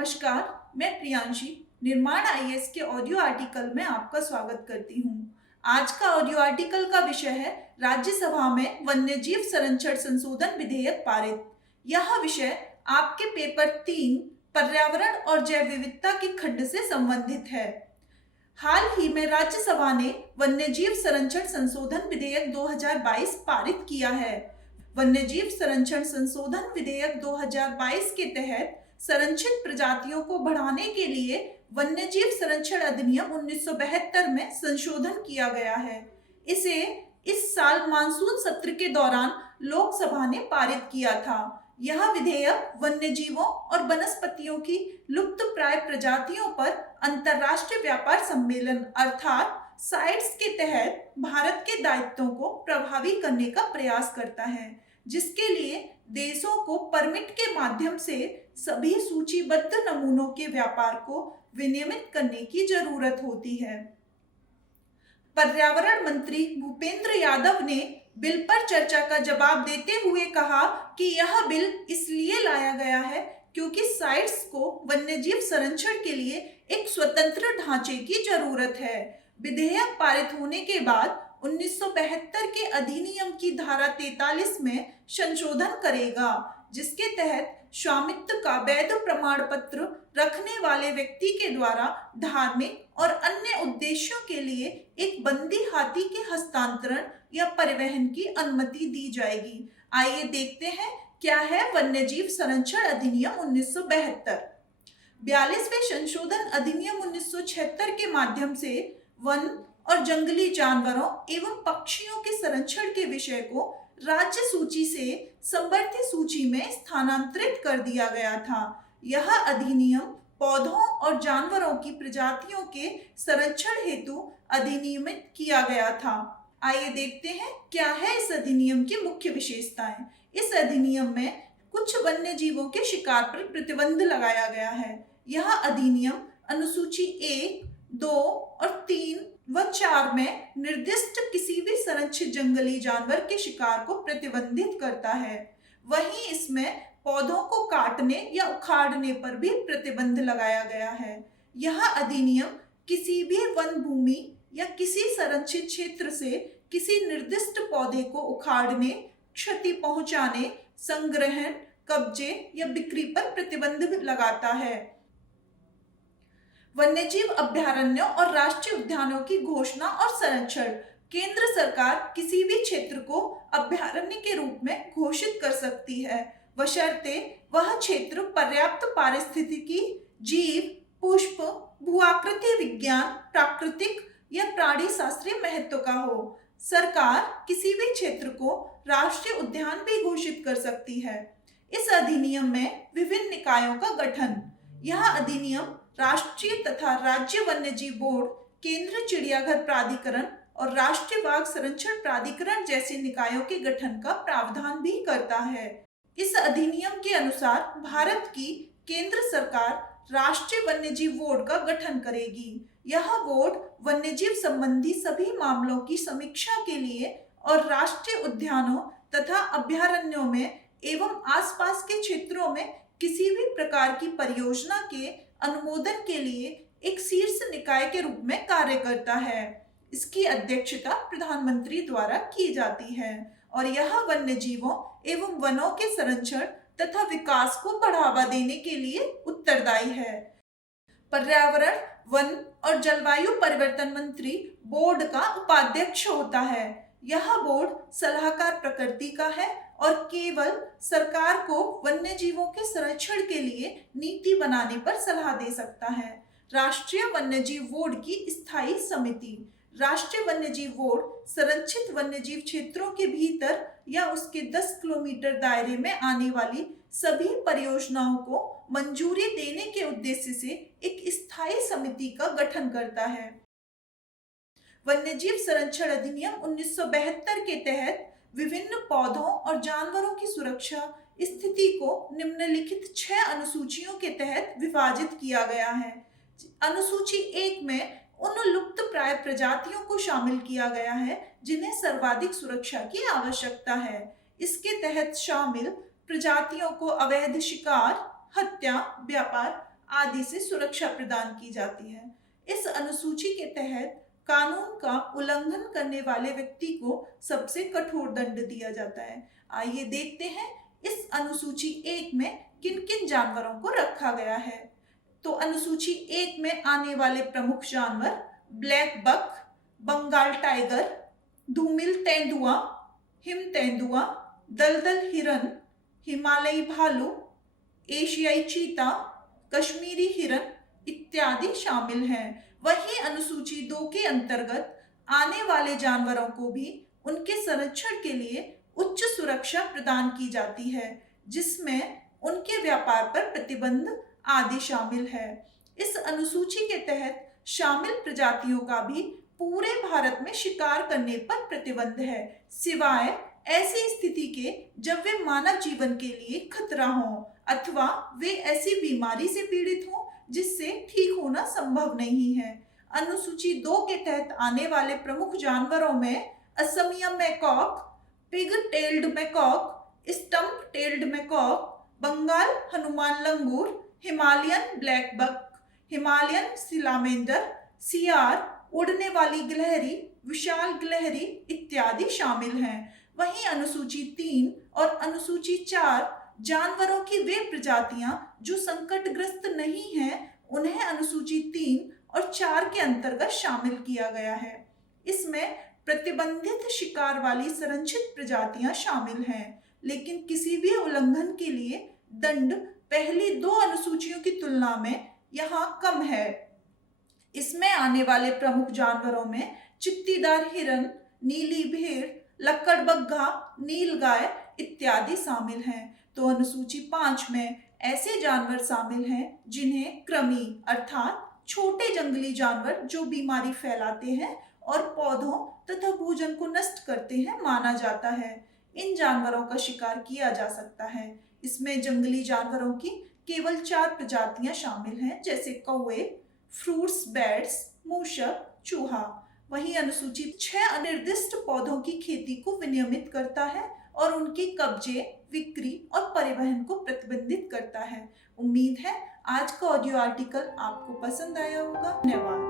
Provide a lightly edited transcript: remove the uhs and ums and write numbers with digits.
नमस्कार, मैं प्रियांशी निर्माण आईएएस के ऑडियो आर्टिकल में आपका स्वागत करती हूँ। आज का ऑडियो आर्टिकल का विषय है राज्यसभा में वन्यजीव संरक्षण संशोधन विधेयक पारित। यह विषय आपके पेपर 3 पर्यावरण और जैव विविधता के खंड से संबंधित है। हाल ही में राज्यसभा ने वन्यजीव संरक्षण संशोधन विधेयक 2022 पारित किया है। वन्यजीव संरक्षण संशोधन विधेयक 2022 के तहत संरक्षित प्रजातियों को बढ़ाने के लिए वन्यजीव संरक्षण अधिनियम 1972 में संशोधन किया गया है। इसे इस साल मानसून सत्र के दौरान लोकसभा ने पारित किया था। यह विधेयक वन्यजीवों और वनस्पतियों की लुप्तप्राय प्रजातियों पर अंतर्राष्ट्रीय व्यापार सम्मेलन अर्थात साइट्स के तहत भारत के दायित्वों को प्रभावी करने का प्रयास करता है, जिसके लिए देशों को परमिट के माध्यम से सभी सूचीबद्ध नमूनों के व्यापार को विनियमित करने की जरूरत होती है। पर्यावरण मंत्री भूपेंद्र यादव ने बिल पर चर्चा का जवाब देते हुए कहा कि यह बिल इसलिए लाया गया है क्योंकि साइट्स को वन्यजीव संरक्षण के लिए एक स्वतंत्र ढांचे की जरूरत है। विधेयक पारित होने के बाद 1972 के अधिनियम की धारा 43 में संशोधन करेगा, जिसके तहत स्वामित्व का वैध प्रमाण पत्र रखने वाले व्यक्ति के द्वारा धार्मिक और अन्य उद्देश्यों के लिए एक बंदी हाथी के हस्तांतरण या परिवहन की अनुमति दी जाएगी। आइए देखते हैं क्या है वन्यजीव संरक्षण अधिनियम 1972। 42वें संशोधन अधिनियम 1976 के माध्यम से वन और जंगली जानवरों एवं पक्षियों के संरक्षण के विषय को राज्य सूची से समवर्ती सूची में स्थानांतरित कर दिया गया था। यह अधिनियम पौधों और जानवरों की प्रजातियों के संरक्षण हेतु अधिनियमित किया गया था। आइए देखते हैं क्या है इस अधिनियम की मुख्य विशेषताएं। इस अधिनियम में कुछ वन्य जीवों के शिकार पर प्रतिबंध लगाया गया है। यह अधिनियम अनुसूची 1, 2 और 3 व 4 में निर्दिष्ट किसी भी संरक्षित जंगली जानवर के शिकार को प्रतिबंधित करता है। वहीं इसमें पौधों को काटने या उखाड़ने पर भी प्रतिबंध लगाया गया है। यह अधिनियम किसी भी वन भूमि या किसी संरक्षित क्षेत्र से किसी निर्दिष्ट पौधे को उखाड़ने, क्षति पहुंचाने, संग्रहण, कब्जे या बिक्री पर प्रतिबंध लगाता है। वन्यजीव अभयारण्यों और राष्ट्रीय उद्यानों की घोषणा और संरक्षण। केंद्र सरकार किसी भी क्षेत्र को अभयारण्य के रूप में घोषित कर सकती है, बशर्ते वह क्षेत्र पर्याप्त पारिस्थितिकी, जीव, पुष्प, भूआकृति विज्ञान, प्राकृतिक या प्राणी शास्त्रीय महत्व का हो। सरकार किसी भी क्षेत्र को राष्ट्रीय उद्यान भी घोषित कर सकती है। इस अधिनियम में विभिन्न निकायों का गठन। यह अधिनियम राष्ट्रीय तथा राज्य वन्यजीव बोर्ड, केंद्रीय चिड़ियाघर प्राधिकरण और राष्ट्रीय बाघ संरक्षण प्राधिकरण जैसे निकायों के गठन का प्रावधान भी करता है। इस अधिनियम के अनुसार भारत की केंद्र सरकार राष्ट्रीय वन्यजीव बोर्ड का गठन करेगी। यह बोर्ड वन्यजीव संबंधी सभी मामलों की समीक्षा के लिए और राष्ट्रीय उद्यानों तथा अभयारण्यों में एवं आसपास के क्षेत्रों में किसी भी प्रकार की परियोजना के अनुमोदन के लिए एक शीर्ष निकाय के रूप में कार्य करता है। इसकी अध्यक्षता प्रधानमंत्री द्वारा की जाती है और यह वन्यजीवों एवं वनों के संरक्षण तथा विकास को बढ़ावा देने के लिए उत्तरदायी है। पर्यावरण, वन और जलवायु परिवर्तन मंत्री बोर्ड का उपाध्यक्ष होता है। यह बोर्ड सलाहकार प्रकृति का है और केवल सरकार को वन्य जीवों के संरक्षण के लिए नीति बनाने पर सलाह दे सकता है। राष्ट्रीय वन्यजीव बोर्ड की स्थायी समिति। राष्ट्रीय वन्यजीव बोर्ड संरक्षित वन्यजीव क्षेत्रों के भीतर या उसके 10 किलोमीटर दायरे में आने वाली सभी परियोजनाओं को मंजूरी देने के उद्देश्य से एक स्थायी समिति का गठन करता है। वन्यजीव संरक्षण अधिनियम 1972 के तहत विभिन्न पौधों और जानवरों की सुरक्षा स्थिति को निम्नलिखित 6 अनुसूचियों के तहत विभाजित किया गया है। अनुसूची 1 में उन लुप्तप्राय प्रजातियों को शामिल किया गया है जिन्हें सर्वाधिक सुरक्षा की आवश्यकता है। इसके तहत शामिल प्रजातियों को अवैध शिकार, हत्या, व्यापार आदि से सुरक्षा प्रदान की जाती है। इस अनुसूची के तहत कानून का उल्लंघन करने वाले व्यक्ति को सबसे कठोर दंड दिया जाता है। आइए देखते हैं इस अनुसूची 1 में किन किन जानवरों को रखा गया है। तो अनुसूची 1 में आने वाले प्रमुख जानवर ब्लैक बक, बंगाल टाइगर, धूमिल तेंदुआ, हिम तेंदुआ, दलदल हिरन, हिमालयी भालू, एशियाई चीता, कश्मीरी हिरन इत्यादि शामिल हैं। वहीं अनुसूची 2 के अंतर्गत आने वाले जानवरों को भी उनके संरक्षण के लिए उच्च सुरक्षा प्रदान की जाती है, जिसमें उनके व्यापार पर प्रतिबंध आदि शामिल है। इस अनुसूची के तहत शामिल प्रजातियों का भी पूरे भारत में शिकार करने पर प्रतिबंध है, सिवाय ऐसी स्थिति के जब वे मानव जीवन के लिए खतरा हो अथवा वे ऐसी बीमारी से पीड़ित हों जिससे ठीक होना संभव नहीं है। अनुसूची 2 के तहत आने वाले प्रमुख जानवरों में Asamiya macaque, pig tailed macaque, stump tailed macaque, Bengal Hanuman langur, Himalayan blackbuck, Himalayan salamander, सियार, उड़ने वाली गिलहरी, विशाल गिलहरी इत्यादि शामिल हैं। वहीं अनुसूची 3 और अनुसूची 4 जानवरों की वे प्रजातियां जो संकटग्रस्त नहीं हैं, उन्हें अनुसूची 3 और 4 के अंतर्गत शामिल किया गया है। इसमें प्रतिबंधित शिकार वाली संरक्षित प्रजातियां शामिल हैं, लेकिन किसी भी उल्लंघन के लिए दंड पहली 2 अनुसूचियों की तुलना में यहाँ कम है। इसमें आने वाले प्रमुख जानवरों में चित्तीदार हिरन, नीली भेड़, लक्कड़बग्घा, नीलगाय इत्यादि शामिल हैं। तो अनुसूची 5 में ऐसे जानवर शामिल हैं जिन्हें कृमि अर्थात छोटे जंगली जानवर जो बीमारी फैलाते हैं और पौधों तथा भोजन को नष्ट करते हैं माना जाता है। इन जानवरों का शिकार किया जा सकता है। इसमें जंगली जानवरों की केवल 4 प्रजातियां शामिल हैं, जैसे कौवे, फ्रूट्स बैट्स, मूषक, चूहा। वहीं अनुसूची 6 अनिर्दिष्ट पौधों की खेती को विनियमित करता है और उनकी कब्जे, बिक्री और परिवहन को प्रतिबंधित करता है। उम्मीद है आज का ऑडियो आर्टिकल आपको पसंद आया होगा। धन्यवाद।